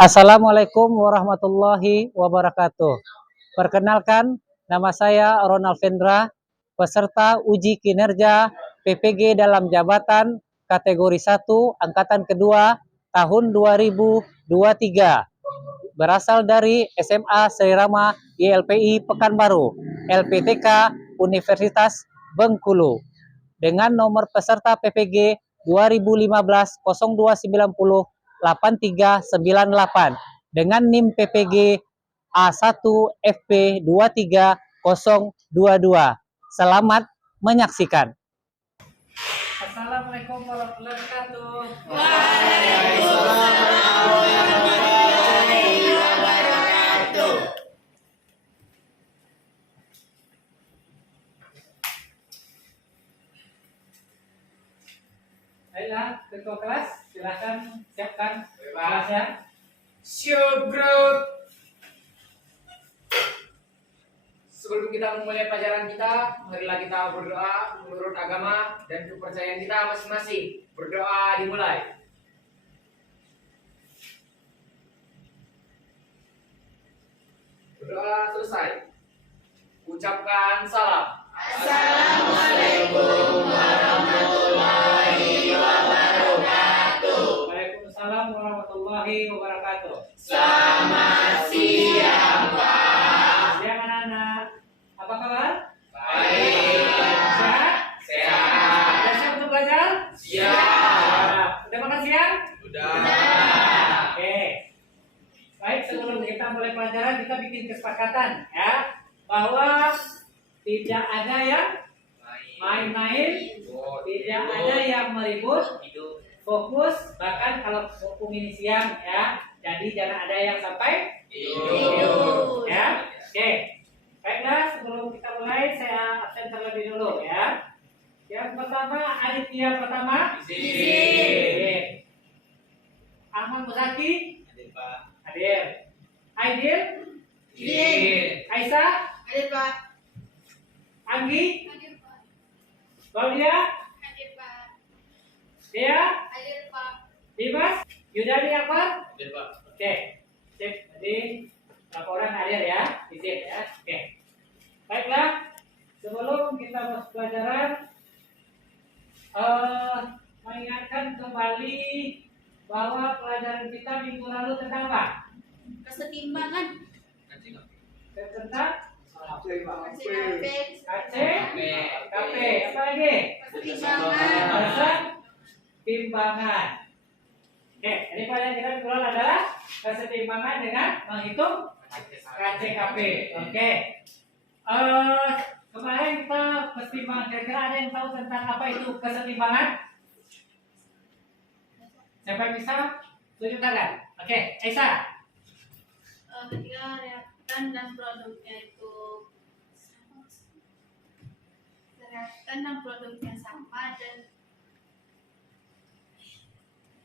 Assalamualaikum warahmatullahi wabarakatuh. Perkenalkan, nama saya Ronald Vendra, peserta uji kinerja PPG dalam jabatan kategori 1 angkatan kedua tahun 2023. Berasal dari SMA Sri Rama YLPI Pekanbaru, LPTK Universitas Bengkulu. Dengan nomor peserta PPG 2015 0290 8398 dengan NIM PPG A1 FP 23022. Selamat menyaksikan. Assalamualaikum warahmatullahi wabarakatuh. Waalaikumsalam warahmatullahi wabarakatuh. Baiklah, ketua kelas, silakan siapkan kelasnya. Siap, bro. Sebelum kita memulai pelajaran kita, marilah kita berdoa menurut agama dan kepercayaan kita masing-masing. Berdoa dimulai. Berdoa selesai. Ucapkan salam. Assalamualaikum warahmatullahi wabarakatuh. Waalaikumsalam warahmatullahi wabarakatuh. Selamat siang, Pak. Siang anak-anak. Apa kabar? Baik. Sehat? Sehat. Sudah siap untuk belajar? Siap. Udah makan siang? Sudah. Oke. Baik, sebelum kita mulai pelajaran, kita bikin kesepakatan ya, bahwa tidak ada yang main-main, tidak ada yang meribut, fokus, bahkan kalau hukum ini siang ya, jadi jangan ada yang sampai tidur ya. Oke. Baiklah, sebelum kita mulai saya absen terlebih dulu ya. Yang pertama, Aditya pertama. Izin. Ahmad Muzaki. Hadir, Pak. Hadir. Aidil. Izin. Aisyah. Hadir, Pak. Anggi. Hadir, Pak. Claudia. Hadir, Pak. Dea. Hadir, Pak. Dimas. Yudani Akbar. Hadir, Pak. Oke. Sip. Jadi laporan hadir ya. Izin ya. Oke. Baiklah. Sebelum kita masuk pelajaran, mengingatkan kembali bahwa pelajaran kita minggu lalu tentang apa? Kesetimbangan. Tentang KCKP. KC, KP, apa lagi? Kesetimbangan. Timbangan. Oke, jadi pelajaran kita minggu lalu adalah kesetimbangan dengan menghitung KCKP. Oke. Kemarin kita kesetimbangan, kira-kira ada yang tahu tentang apa itu kesetimbangan? Siapa yang bisa tunjuk tangan? Oke, Aisyah. Ketika reaktan dan produknya itu reaktan dan produknya sama dan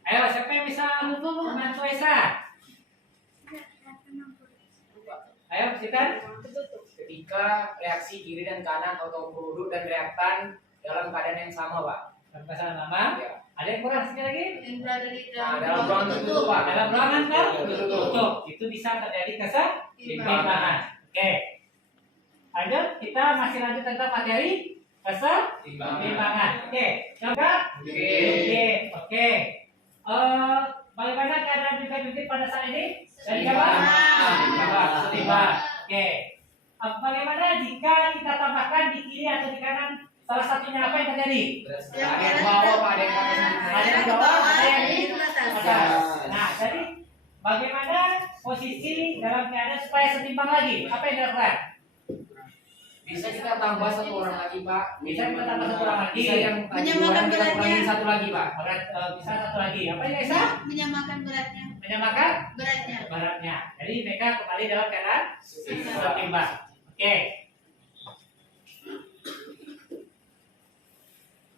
Ayo, siapa yang bisa membantu Aisyah? Ayo, silakan. Ketika reaksi kiri dan kanan atau produk dan reaktan dalam keadaan yang sama, Pak. Dalam keadaan lama. Ya. Ada yang kurang sekali lagi? yang berada di Nah, dalam dalam ruang tertutup, Pak. Dalam ruangan kan? Tertutup. Itu bisa terjadi kesetimbangan. Timbangan. Oke. Lanjut, kita masih lanjut tentang materi kesetimbangan. Oke, coba. Oke. Oke. Bagaimana keadaan jungkit pada saat ini? Dari jawab. Setimbang. Oke. Bagaimana jika kita tambahkan di kiri atau di kanan salah satunya, apa yang terjadi? Ada yang bawah, Pak. Ada yang Ada yang di bawah, ada yang di atas. atas. Nah, jadi bagaimana posisi dalam keadaan supaya setimbang lagi? Apa yang dilakukan? Bisa kita tambah satu orang lagi, Pak. Bisa kita tambah satu orang lagi. Bisa yang tadi Menyamakan orang kita beratnya. kurangin satu lagi, Pak. Bisa satu lagi. Apa yang bisa? Menyamakan beratnya. Menyamakan Beratnya. beratnya. Jadi mereka kembali dalam keadaan setimbang. Oke.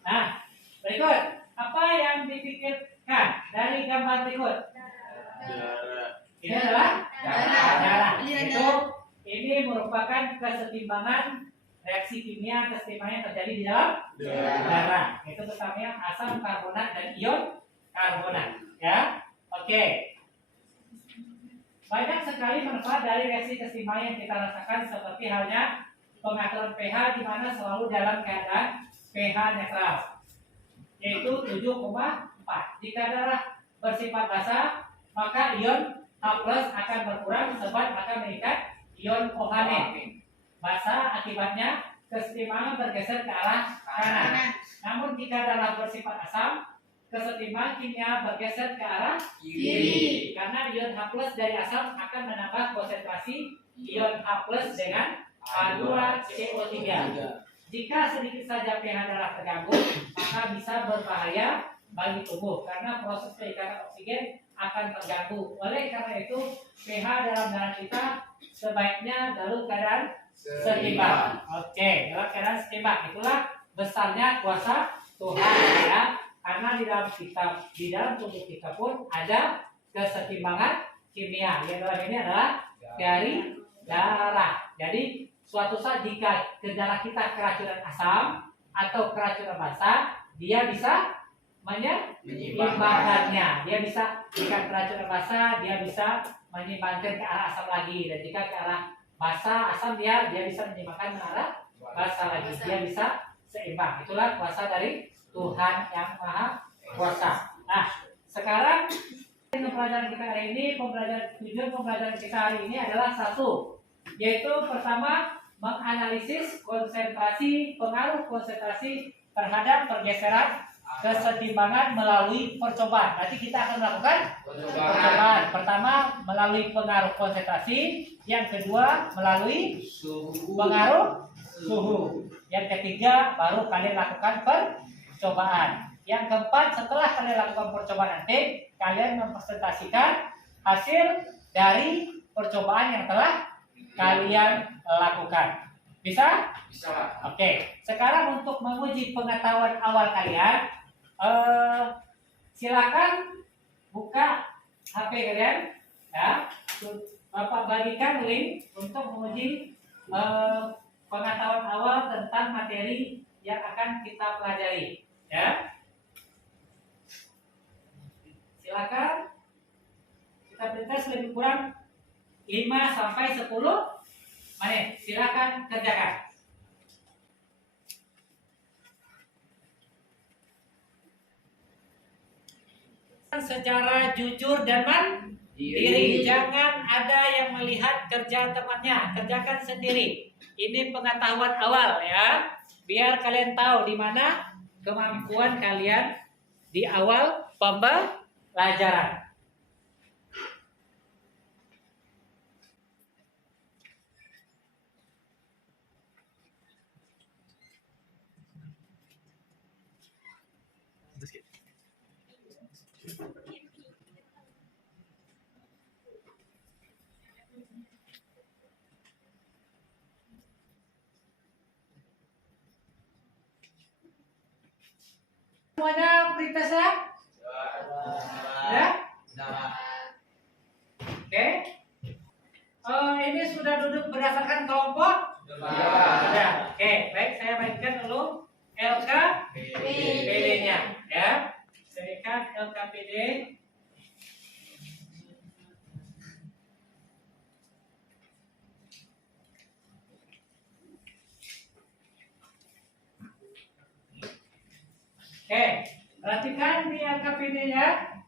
Nah, berikut apa yang dipikirkan dari gambar berikut? Ini adalah darah. Itu ini merupakan kesetimbangan reaksi kimia kesetimbangan yang terjadi di dalam darah. Itu pertamanya asam karbonat dan ion karbonat. Ya, oke. Banyak sekali manfaat dari reaksi keseimbangan yang kita rasakan seperti halnya pengaturan pH di mana selalu dalam keadaan pH netral yaitu 7,4. Jika darah bersifat basa, maka ion H+ akan berkurang sebab akan meningkat ion OH-. Basa akibatnya keseimbangan bergeser ke arah kanan. Namun jika darah bersifat asam, keseimbangan kimia bergeser ke arah kiri. Karena ion H+ dari asam akan menambah konsentrasi ion H+ dengan H2CO3. Jika sedikit saja pH darah terganggu, maka bisa berbahaya bagi tubuh karena proses peikatan oksigen akan terganggu. Oleh karena itu, pH dalam darah kita sebaiknya dalam keadaan seimbang. Oke, dalam keadaan seimbang. Itulah besarnya kuasa Tuhan ya. Karena di dalam tubuh kita pun ada keseimbangan kimia. Yang dalam ini adalah dari darah. Jadi suatu saat jika ke darah kita keracunan asam atau keracunan basa, dia bisa menyimbangkannya. Dia bisa jika keracunan basa, dia bisa menyimbangkan ke arah asam lagi. Dan jika ke arah basa asam, dia bisa menyimbangkan ke arah basa lagi. Dia bisa seimbang. Itulah kuasa dari Tuhan yang Maha Kuasa. Nah, sekarang pembelajaran kita hari ini, tujuan pembelajaran kita hari ini adalah satu, yaitu pertama menganalisis pengaruh konsentrasi terhadap pergeseran keseimbangan melalui percobaan. Nanti kita akan melakukan percobaan. Pertama melalui pengaruh konsentrasi, yang kedua melalui pengaruh suhu, yang ketiga baru kalian lakukan percobaan. Yang keempat, setelah kalian lakukan percobaan nanti kalian mempresentasikan hasil dari percobaan yang telah kalian lakukan. Bisa? Bisa. Oke. Sekarang untuk menguji pengetahuan awal kalian, silakan buka HP kalian, ya. Bapak bagikan link untuk menguji pengetahuan awal tentang materi yang akan kita pelajari, ya. Silakan. Kita berikan lebih kurang 5 sampai 10 menit. Silakan kerjakan. Secara jujur dan mandiri. Jangan ada yang melihat kerja temannya. Kerjakan sendiri. Ini pengetahuan awal ya. Biar kalian tahu di mana kemampuan kalian di awal pembelajaran. Semuanya perintah saya? Ya? Oke. Ini sudah duduk berdasarkan kelompok? Sudah. Oke, baik, saya bagikan dulu LKPD-nya ya. Serikat LKPD. Oke, perhatikan di LKPD-nya,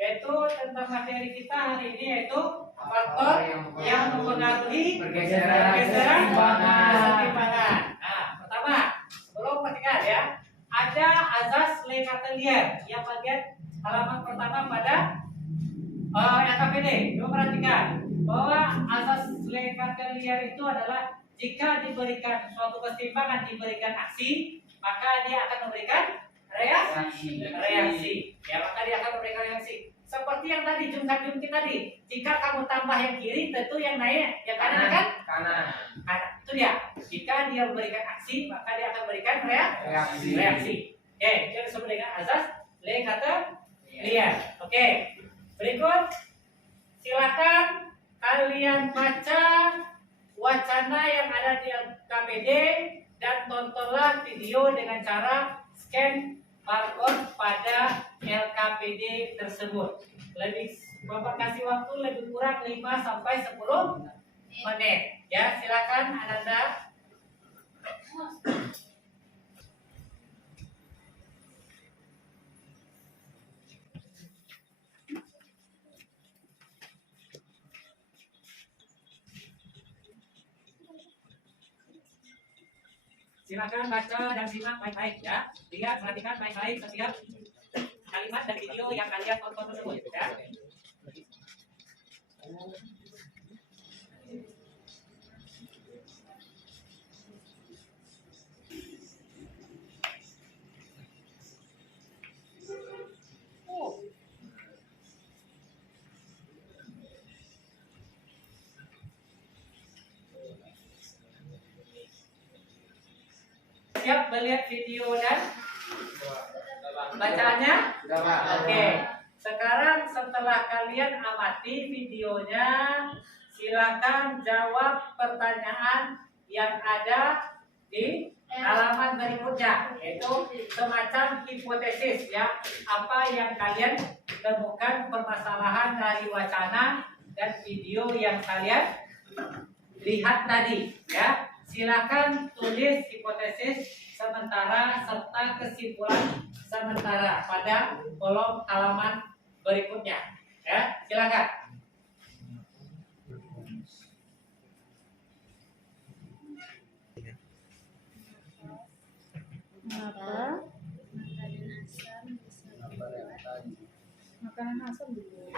yaitu tentang materi kita hari ini, yaitu faktor yang mempengaruhi pergeseran keseimbangan. Nah, pertama, sebelum perhatikan ya, ada azas Lekatelier yang bagian halaman pertama pada LKPD. Coba perhatikan bahwa azas Lekatelier itu adalah jika diberikan suatu keseimbangan, diberikan aksi, maka dia akan memberikan reaksi. Ya, maka dia akan memberikan reaksi. Seperti yang tadi jungkat-jungkit tadi. Jika kamu tambah yang kiri, tentu yang naik, yang kanan akan kanan. Itu dia. Jika dia memberikan aksi, maka dia akan memberikan reaksi. Oke, itu disebut dengan azas Lekatelier. Oke. Berikut, silakan kalian baca wacana yang ada di LKPD dan tontonlah video dengan cara scan barcode pada LKPD tersebut. Bapak kasih waktu lebih kurang 5 sampai 10 menit. Ya, silakan Ananda. Silakan baca dan simak baik-baik ya. Lihat, perhatikan baik-baik setiap kalimat dan video yang kalian tonton tersebut ya. Siap melihat video dan bacaannya? Sudah, Pak. Oke. Sekarang setelah kalian amati videonya, silakan jawab pertanyaan yang ada di halaman berikutnya, yaitu semacam hipotesis ya, apa yang kalian temukan permasalahan dari wacana dan video yang kalian lihat tadi ya. Silakan tulis hipotesis sementara serta kesimpulan sementara pada kolom halaman berikutnya ya. Silakan. Mengapa makanan asam bisa dibuat? Makanan asam dulu.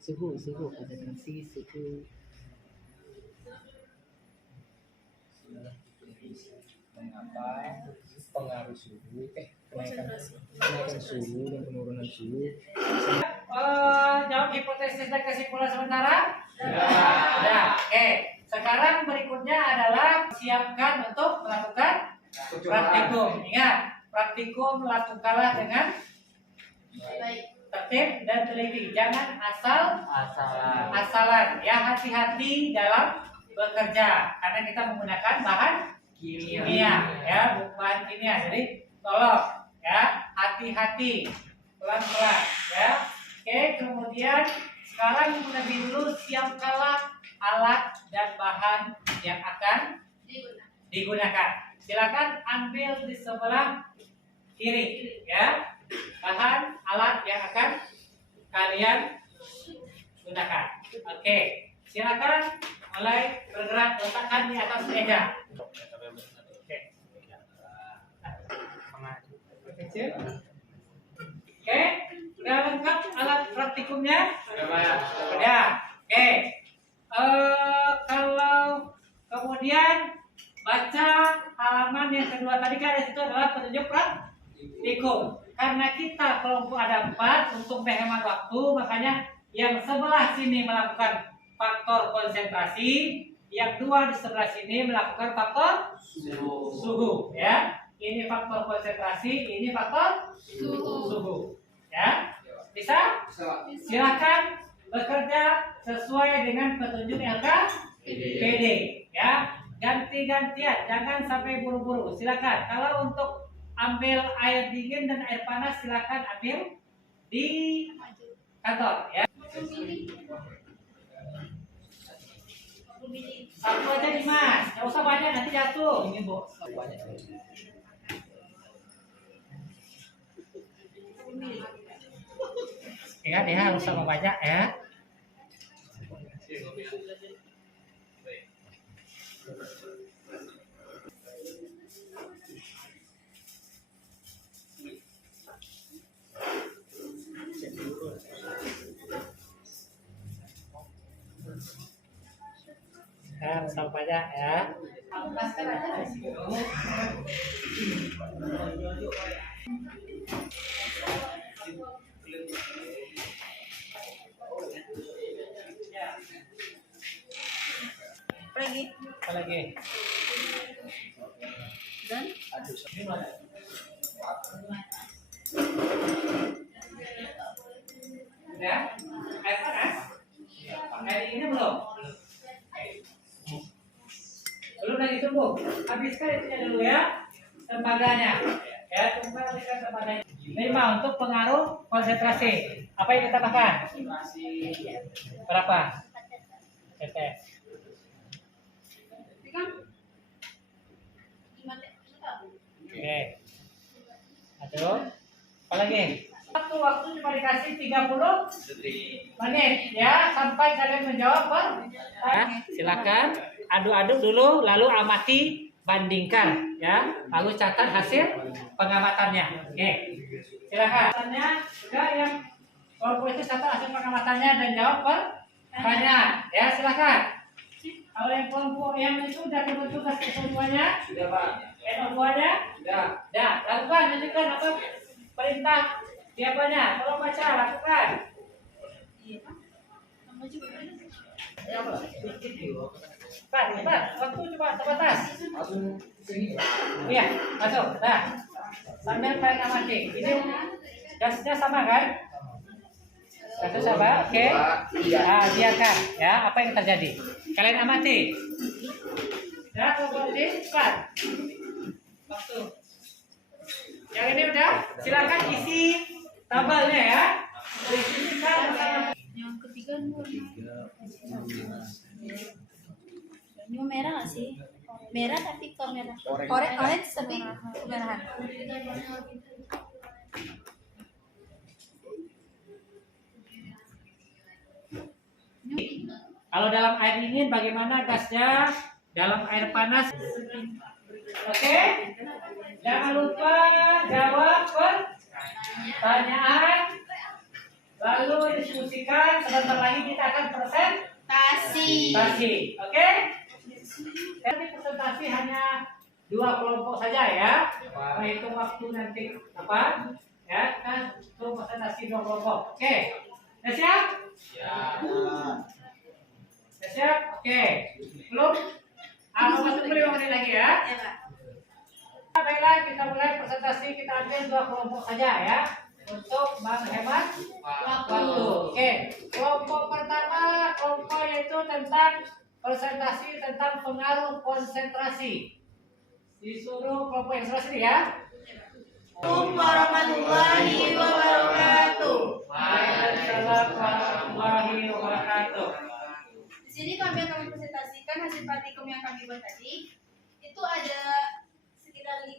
Suhu konsentrasi suhu Mengapa pengaruh suhu kenaikan suhu dan penurunan suhu? Jawab hipotesis dan kesimpulan sementara. Sudah. Oke. Sekarang berikutnya adalah siapkan untuk melakukan praktikum. Ingat, praktikum lakukanlah dengan Baik. tertib dan teliti. Jangan asalan asalan. Ya, hati-hati dalam bekerja karena kita menggunakan bahan kimia ya, bahan kimia. Jadi tolong ya, hati-hati, pelan-pelan ya. Oke, kemudian sekarang lebih dulu siapkanlah alat dan bahan yang akan digunakan. Silakan ambil di sebelah kiri ya, bahan alat yang akan kalian gunakan. Oke, silakan mulai bergerak, letakkan di atas meja. Oke. Kecil. Oke, sudah lengkap alat praktikumnya? Sudah, Pak. Sudah. Oke. Kalau kemudian baca halaman yang kedua tadi kan di situ adalah petunjuk praktikum. Karena kita kelompok ada 4 untuk menghemat waktu, makanya yang sebelah sini melakukan faktor konsentrasi, yang 2 di sebelah sini melakukan faktor suhu ya. Ini faktor konsentrasi, ini faktor suhu ya. Bisa? Silakan bekerja sesuai dengan petunjuk LKPD ya. Ganti-gantian, jangan sampai buru-buru. Silakan. Kalau untuk ambil air dingin dan air panas, silakan ambil di kantor ya. Satu aja nih Mas, nggak usah banyak nanti jatuh. Ini Bu. Ingat ya, harus sama banyak ya. Harus sama banyak ya. Apa lagi? Dan Udah? Air panas? Air ini belum? Belum lagi tumbuh. Habiskan itunya dulu ya. Tembaganya. Ya, habiskan tembaganya. 5 untuk pengaruh konsentrasi. Apa yang kita makan? Berapa? Tetes. Oke. Aduh. Apa lagi? Waktu cuma dikasih 30 menit ya sampai kalian menjawab ya, silakan aduk-aduk dulu lalu amati bandingkan ya lalu catat hasil pengamatannya. Oke silakan juga yang kelompok itu catat hasil pengamatannya dan jawab pertanyaan ya silakan. Kalau yang kelompok yang itu sudah tugas semuanya Sudah Pak. semuanya Sudah. lakukan lanjutkan apa perintah siapanya tolong baca lakukan. Cepat, waktu coba terbatas. Langsung sini. Iya, masuk. Nah, sambil kalian amati. Ini gasnya sama kan? Gasnya sama, oke. Nah, biarkan ya apa yang terjadi. Kalian amati. Ya, kemudian cepat. Waktu. Yang ini udah, silakan isi tabelnya ya. Yang ketiga ini merah nggak sih? Merah tapi kemerah. Orange tapi kemerahan. Kalau dalam air dingin bagaimana gasnya? Dalam air panas. Oke? Jangan lupa jawab pertanyaan. Lalu diskusikan. Sebentar lagi kita akan presentasi. Oke? Jadi presentasi hanya 2 kelompok saja ya. Menghitung waktu nanti apa? Ya, kan untuk presentasi 2 kelompok. Oke. Sudah siap? Sudah siap? Oke. Belum? Masuk dulu 5 menit lagi ya. Baiklah, kita mulai presentasi. Kita ambil 2 kelompok saja ya. Untuk menghemat waktu. Oke. Kelompok pertama, kelompok yaitu tentang presentasi tentang pengaruh konsentrasi. Disuruh kelompok yang sebelah sini ya. Assalamualaikum warahmatullahi wabarakatuh. Waalaikumsalam warahmatullahi wabarakatuh. Di sini kami akan presentasikan hasil praktikum yang kami buat tadi. Itu ada sekitar 5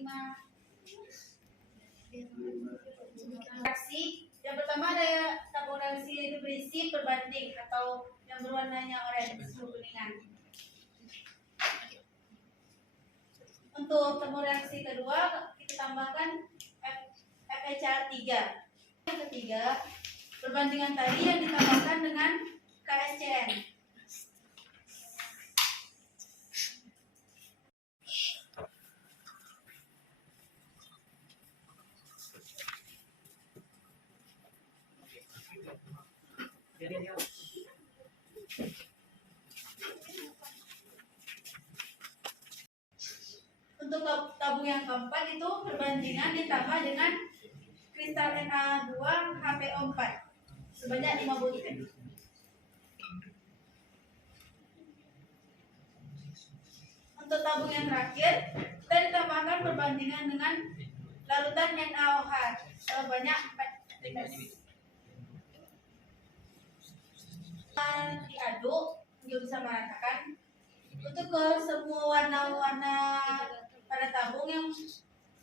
reaksi. Yang pertama ada tabung reaksi itu berisi perbanding atau yang berwarnanya oranye kuningan. Untuk tabung reaksi kedua kita tambahkan FeCl3. Yang ketiga perbandingan tadi yang ditambahkan dengan KSCN. Untuk tabung yang keempat itu perbandingan ditambah dengan kristal Na2HPO4 sebanyak 5 butir. Untuk tabung yang terakhir kita ditambahkan perbandingan dengan larutan NaOH sebanyak 4 tetes. Diaduk juga bisa meratakan. Untuk ke semua warna-warna pada tabung yang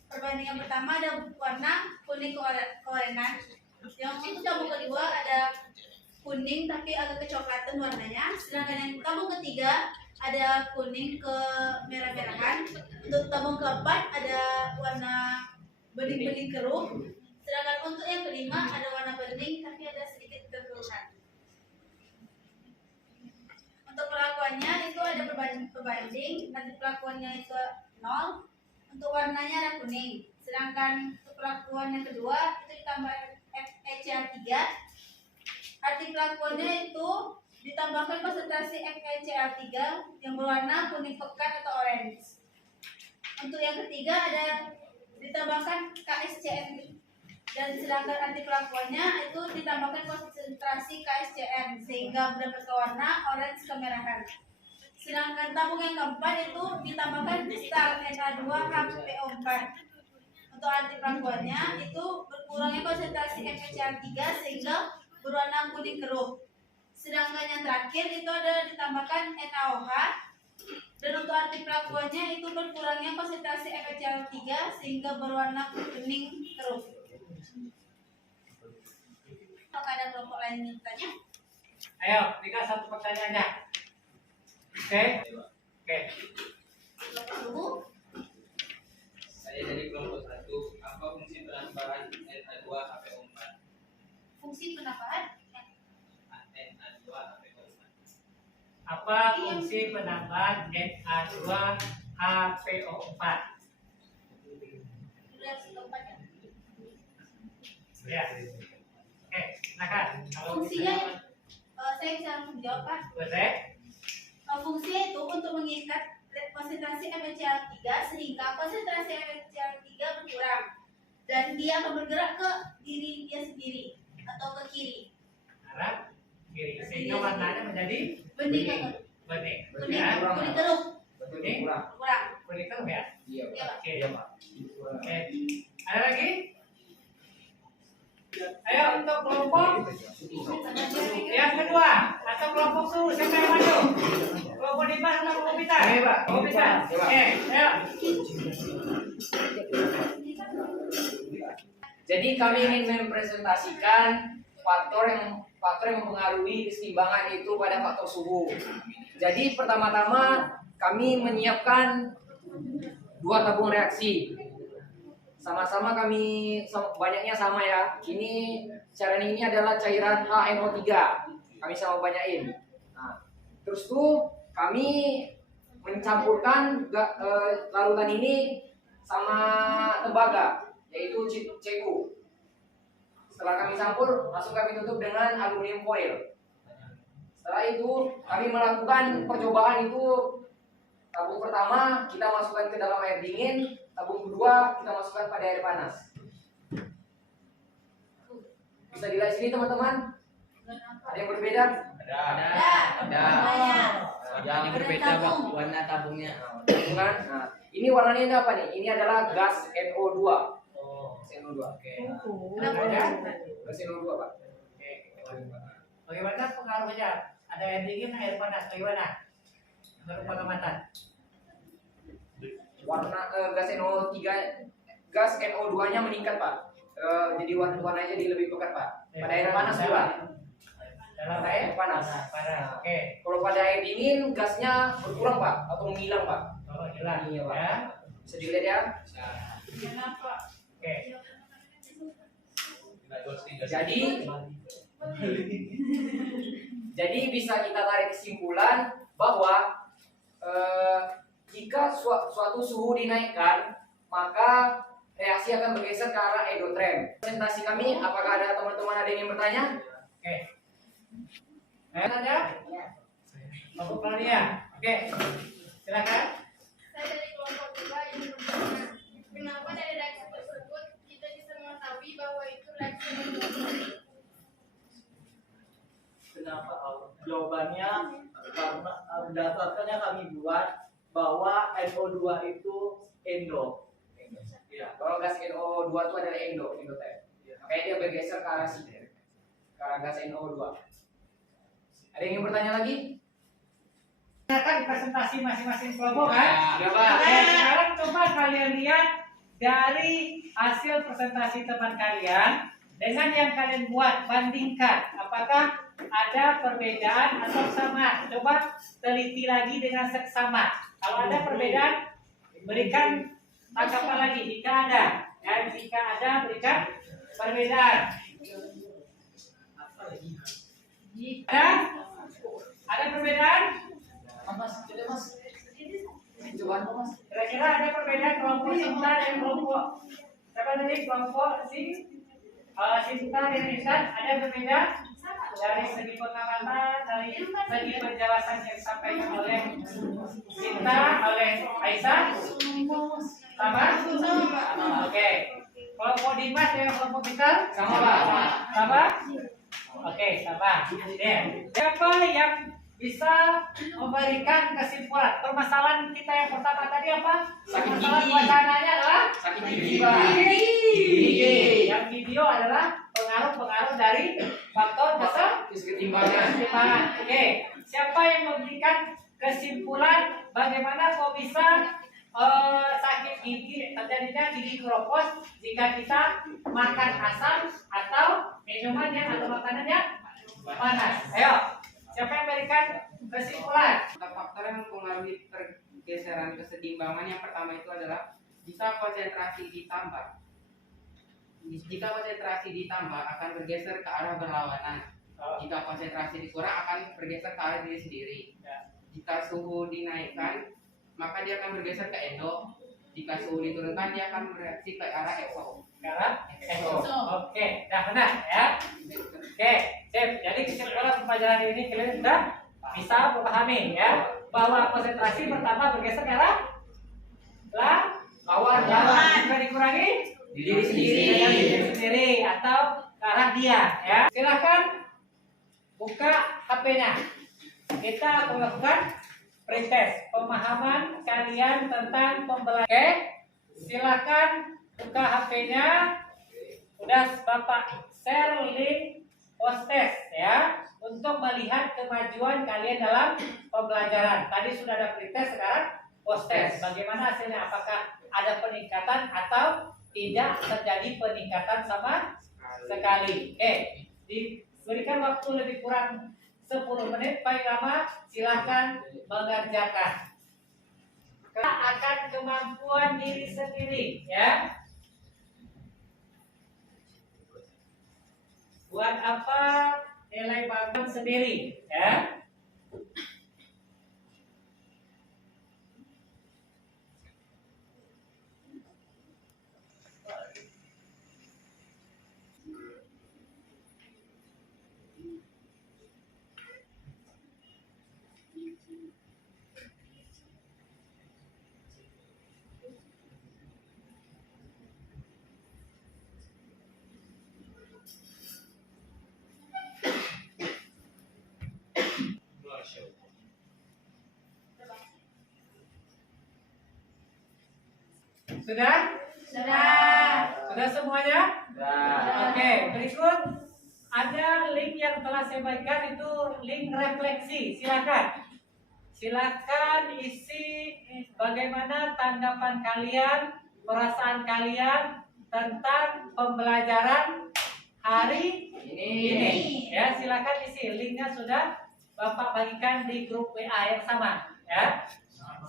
perbandingan pertama ada warna kuning keorenan. Yang untuk tabung kedua ada kuning tapi agak kecoklatan warnanya. Sedangkan yang tabung ketiga ada kuning ke merah-merahan. Untuk tabung keempat ada warna bening-bening keruh. Sedangkan untuk yang kelima ada warna bening tapi ada sedikit kekeruhan. Untuk perlakuannya itu ada pembanding, nanti perlakuannya itu 0. Untuk warnanya ada kuning. Sedangkan untuk perlakuan yang kedua itu ditambah FeCl3. Arti perlakuannya itu ditambahkan konsentrasi FeCl3 yang berwarna kuning pekat atau orange. Untuk yang ketiga ada ditambahkan KSCN. Dan sedangkan arti perlakuannya itu ditambahkan konsentrasi KSCN sehingga mendapatkan warna orange kemerahan. Sedangkan tabung yang keempat itu ditambahkan kristal Na2HPO4. Untuk arti pelakuannya itu berkurangnya konsentrasi FeCl3 sehingga berwarna kuning keruh. Sedangkan yang terakhir itu ada ditambahkan NaOH, dan untuk arti pelakuannya itu berkurangnya konsentrasi FeCl3 sehingga berwarna kuning keruh. Apakah ada kelompok lain yang bertanya? Ayo, Rika satu pertanyaannya. Oke. Kelompok suhu, Saya dari kelompok 1. Apa fungsi penambahan Na2HPO4? fungsi penambahan Na2HPO4. Apa fungsi penambahan Na2HPO4? sudah keempat ya. Ya. Oke, silakan. Kalau Fungsinya saya bisa menjawab Pak. boleh. Fungsinya itu untuk mengikat konsentrasi FeCl3 sehingga konsentrasi FeCl3 berkurang dan dia akan bergerak ke diri dia sendiri atau ke kiri. Arah kiri. Sehingga warnanya menjadi Bening ke bening. kuning, Ya. kuning keruh, Kuning. kurang. Kuning keruh ya. Iya, Ya Pak. Oke. Oke. Ada lagi? Ayo untuk kelompok yang kedua atau kelompok suhu, siapa yang maju? Kelompok Dimas atau kelompok Peter? Oke, Pak. Kelompok Peter. Oke, ayo. Jadi kami ingin mempresentasikan faktor yang mempengaruhi keseimbangan itu pada faktor suhu. Jadi pertama-tama kami menyiapkan 2 tabung reaksi. Sama-sama kami banyaknya sama ya. Ini cairan ini adalah cairan HNO3. Kami sama banyakin. Nah, terus tuh kami mencampurkan larutan ini sama tembaga, yaitu CU. Setelah kami campur, langsung kami tutup dengan aluminium foil. Setelah itu kami melakukan percobaan itu. Tabung pertama kita masukkan ke dalam air dingin, tabung kedua kita masukkan pada air panas. Bisa dilihat sini teman-teman? Ada yang berbeda? Ada. Banyak. Jadi berbeda Pak warna tabungnya. Tabungan. Nah, ini warnanya ini apa nih? Ini adalah gas NO2. Gas NO2. Oke. Kenapa? Gas NO2, Pak. Bagaimana pengaruhnya? Ada air dingin, air panas, bagaimana? Menurut pengamatan. Warna gas NO3, gas NO2-nya meningkat, Pak. Jadi warnanya jadi lebih pekat, Pak. Pada air panas juga. Dalam Pada air panas. panas. Oke. Kalau pada air dingin gasnya berkurang, Pak, atau menghilang, Pak. Oh, hilang. Iya, Pak. Ya. Bisa dilihat ya. Kenapa? Oke. Jadi bisa kita tarik kesimpulan bahwa jika suatu suhu dinaikkan, maka reaksi akan bergeser ke arah endotrem. Presentasi kami, apakah ada teman-teman ada yang ingin bertanya? Oke. Tanya? Kelompok Claudia. Oke. Silakan. Saya dari kelompok 2 ingin bertanya, kenapa dari reaksi tersebut kita bisa mengetahui bahwa itu reaksi endothermic? Kenapa? Jawabannya karena berdasarkannya kami buat bahwa NO2 itu endo. Ya, kalau gas NO2 itu adalah endotrem. Makanya dia bergeser ke arah sini, ke arah gas NO2. Ada yang ingin bertanya lagi? Kan presentasi masing-masing kelompok kan? Ya, Pak. Oke, sekarang coba kalian lihat dari hasil presentasi teman kalian dengan yang kalian buat, bandingkan apakah ada perbedaan atau sama. Coba teliti lagi dengan seksama. Kalau ada perbedaan, berikan tanggapan lagi jika ada. Ya, jika ada, berikan perbedaan. Ada perbedaan? Kira-kira ada perbedaan kelompok Sinta dan kelompok siapa tadi kelompok Sinta dan Intan ada berbeda dari segi pengamatan, dari segi penjelasan yang disampaikan oleh Sinta, oleh Aisyah sama? Oke. Kelompok Dimas dengan kelompok Peter Sama, Pak. Sama? Oke, sama. Ya. Siapa yang bisa memberikan kesimpulan. Permasalahan kita yang pertama tadi apa? Permasalahan wacananya adalah Sakit gigi, Pak. gigi. Yang video adalah pengaruh-pengaruh dari faktor Keseimbangan. keseimbangan. Oke, siapa yang memberikan kesimpulan bagaimana kok bisa sakit gigi terjadinya gigi keropos jika kita makan asam atau minuman atau makanan yang panas? Ayo, siapa yang memberikan kesimpulan? Faktor yang mempengaruhi pergeseran keseimbangan yang pertama itu adalah jika konsentrasi ditambah. Jika konsentrasi ditambah akan bergeser ke arah berlawanan. Jika konsentrasi dikurang akan bergeser ke arah diri sendiri. Jika suhu dinaikkan maka dia akan bergeser ke endo. Jika suhu diturunkan dia akan bereaksi ke arah exo. Sekarang, oke, dah benar ya. Oke, sip. Jadi kesimpulan pelajaran ini kalian sudah bisa memahami ya bahwa konsentrasi pertama bergeser ke arah lawan. Jika dikurangi Diri sendiri. diri sendiri atau ke arah dia ya. Silakan buka HP-nya. Kita akan melakukan pretest pemahaman kalian tentang pembelajaran. Oke, silakan buka HP-nya. Udah Bapak share link post test ya untuk melihat kemajuan kalian dalam pembelajaran. Tadi sudah ada pretest, sekarang post test. Bagaimana hasilnya? Apakah ada peningkatan atau tidak terjadi peningkatan sama sekali? Oke, diberikan waktu lebih kurang 10 menit, paling lama silahkan mengerjakan. Kita akan kemampuan diri sendiri ya. Buat apa nilai bagus sendiri ya. Sudah? Sudah semuanya? Oke, berikut ada link yang telah saya bagikan, itu link refleksi. Silakan isi bagaimana tanggapan kalian, perasaan kalian tentang pembelajaran hari ini. Ya, silakan isi. Linknya sudah Bapak bagikan di grup WA yang sama. Ya,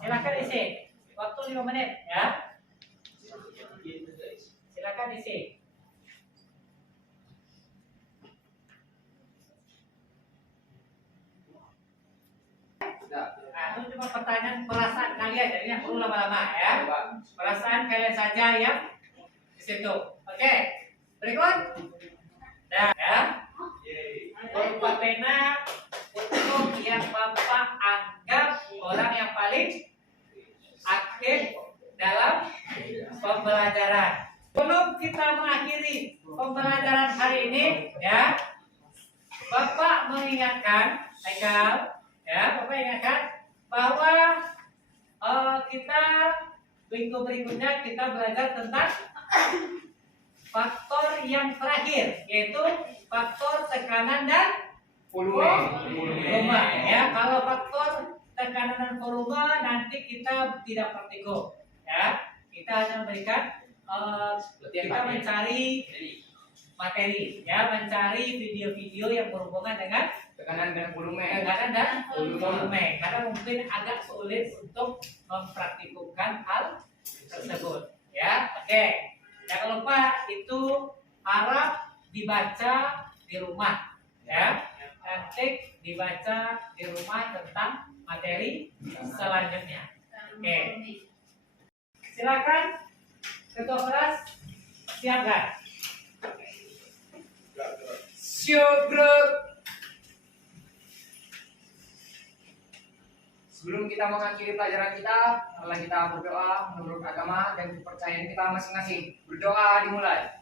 silakan isi. Waktu 5 menit. Ya, silakan isi. Nah, itu cuma pertanyaan perasaan kalian, jadi nggak perlu lama-lama ya. Perasaan kalian saja yang di situ. Oke, berikut. Nah, ya. Berupa pena untuk yang Bapak anggap orang yang paling aktif dalam pembelajaran. Sebelum kita mengakhiri pembelajaran hari ini, ya, Bapak mengingatkan, Bapak ingatkan bahwa kita minggu berikutnya kita belajar tentang faktor yang terakhir, yaitu faktor tekanan dan volume. Ya, kalau faktor tekanan dan volume nanti kita tidak praktikum. Ya, kita hanya memberikan kita mencari materi, ya, mencari video-video yang berhubungan dengan Tekanan dan volume. Karena mungkin agak sulit untuk mempraktikumkan hal tersebut. Ya, oke. Jangan lupa itu harap dibaca di rumah. Ya, nanti dibaca di rumah tentang materi selanjutnya. Oke. Silakan ketua kelas siapkan. Siap, bro. Sebelum kita mengakhiri pelajaran kita, marilah kita berdoa menurut agama dan kepercayaan kita masing-masing. Berdoa dimulai.